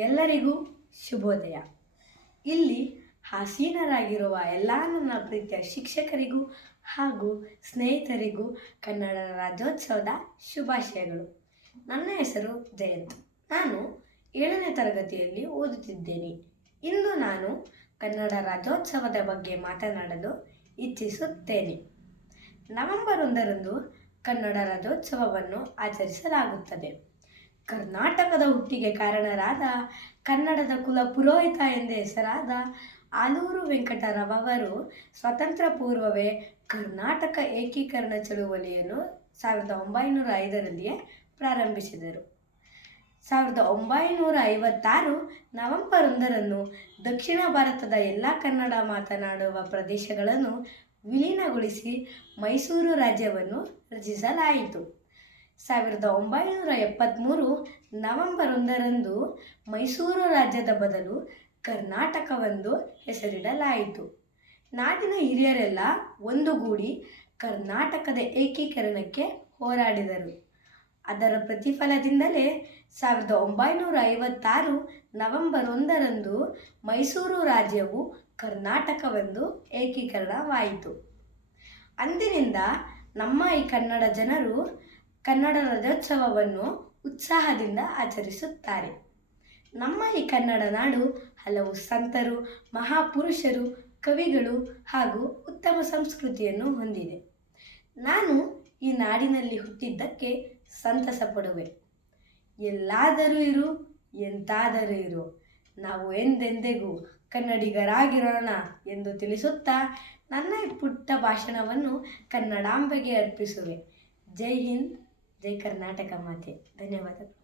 ಎಲ್ಲರಿಗೂ ಶುಭೋದಯ. ಇಲ್ಲಿ ಆಸೀನರಾಗಿರುವ ಎಲ್ಲ ನನ್ನ ಪ್ರೀತಿಯ ಶಿಕ್ಷಕರಿಗೂ ಹಾಗೂ ಸ್ನೇಹಿತರಿಗೂ ಕನ್ನಡ ರಾಜ್ಯೋತ್ಸವದ ಶುಭಾಶಯಗಳು. ನನ್ನ ಹೆಸರು ಜಯಂತ್. ನಾನು 7ನೇ ತರಗತಿಯಲ್ಲಿ ಓದುತ್ತಿದ್ದೇನೆ. ಇಂದು ನಾನು ಕನ್ನಡ ರಾಜ್ಯೋತ್ಸವದ ಬಗ್ಗೆ ಮಾತನಾಡಲು ಇಚ್ಛಿಸುತ್ತೇನೆ. ನವೆಂಬರ್ 1ರಂದು ಕನ್ನಡ ರಾಜ್ಯೋತ್ಸವವನ್ನು ಆಚರಿಸಲಾಗುತ್ತದೆ. ಕರ್ನಾಟಕದ ಹುಟ್ಟಿಗೆ ಕಾರಣರಾದ ಕನ್ನಡದ ಕುಲ ಪುರೋಹಿತ ಎಂದೇ ಹೆಸರಾದ ಆಲೂರು ವೆಂಕಟರಾವ್ ಸ್ವತಂತ್ರ ಪೂರ್ವವೇ ಕರ್ನಾಟಕ ಏಕೀಕರಣ ಚಳುವಳಿಯನ್ನು 1905ರಲ್ಲಿಯೇ ಪ್ರಾರಂಭಿಸಿದರು. 1956 ನವೆಂಬರ್ 1ರಂದು ದಕ್ಷಿಣ ಭಾರತದ ಎಲ್ಲ ಕನ್ನಡ ಮಾತನಾಡುವ ಪ್ರದೇಶಗಳನ್ನು ವಿಲೀನಗೊಳಿಸಿ ಮೈಸೂರು ರಾಜ್ಯವನ್ನು ರಚಿಸಲಾಯಿತು. 1973 ನವೆಂಬರ್ 1ರಂದು ಮೈಸೂರು ರಾಜ್ಯದ ಬದಲು ಕರ್ನಾಟಕವೆಂದು ಹೆಸರಿಡಲಾಯಿತು. ನಾಡಿನ ಹಿರಿಯರೆಲ್ಲ ಒಂದುಗೂಡಿ ಕರ್ನಾಟಕದ ಏಕೀಕರಣಕ್ಕೆ ಹೋರಾಡಿದರು. ಅದರ ಪ್ರತಿಫಲದಿಂದಲೇ 1956 ನವೆಂಬರ್ 1ರಂದು ಮೈಸೂರು ರಾಜ್ಯವು ಕರ್ನಾಟಕವೆಂದು ಏಕೀಕರಣವಾಯಿತು. ಅಂದಿನಿಂದ ನಮ್ಮ ಈ ಕನ್ನಡ ಜನರು ಕನ್ನಡ ರಾಜ್ಯೋತ್ಸವವನ್ನು ಉತ್ಸಾಹದಿಂದ ಆಚರಿಸುತ್ತಾರೆ. ನಮ್ಮ ಈ ಕನ್ನಡ ನಾಡು ಹಲವು ಸಂತರು, ಮಹಾಪುರುಷರು, ಕವಿಗಳು ಹಾಗೂ ಉತ್ತಮ ಸಂಸ್ಕೃತಿಯನ್ನು ಹೊಂದಿದೆ. ನಾನು ಈ ನಾಡಿನಲ್ಲಿ ಹುಟ್ಟಿದ್ದಕ್ಕೆ ಸಂತಸ ಪಡುವೆ. ಎಲ್ಲಾದರೂ ಇರು, ಎಂತಾದರೂ ಇರು, ನಾವು ಎಂದೆಂದಿಗೂ ಕನ್ನಡಿಗರಾಗಿರೋಣ ಎಂದು ತಿಳಿಸುತ್ತಾ ನನ್ನ ಈ ಪುಟ್ಟ ಭಾಷಣವನ್ನು ಕನ್ನಡಾಂಬೆಗೆ ಅರ್ಪಿಸುವೆ. ಜೈ ಹಿಂದ್, ಜೈ ಕರ್ನಾಟಕ ಮಾತೆ. ಧನ್ಯವಾದಗಳು.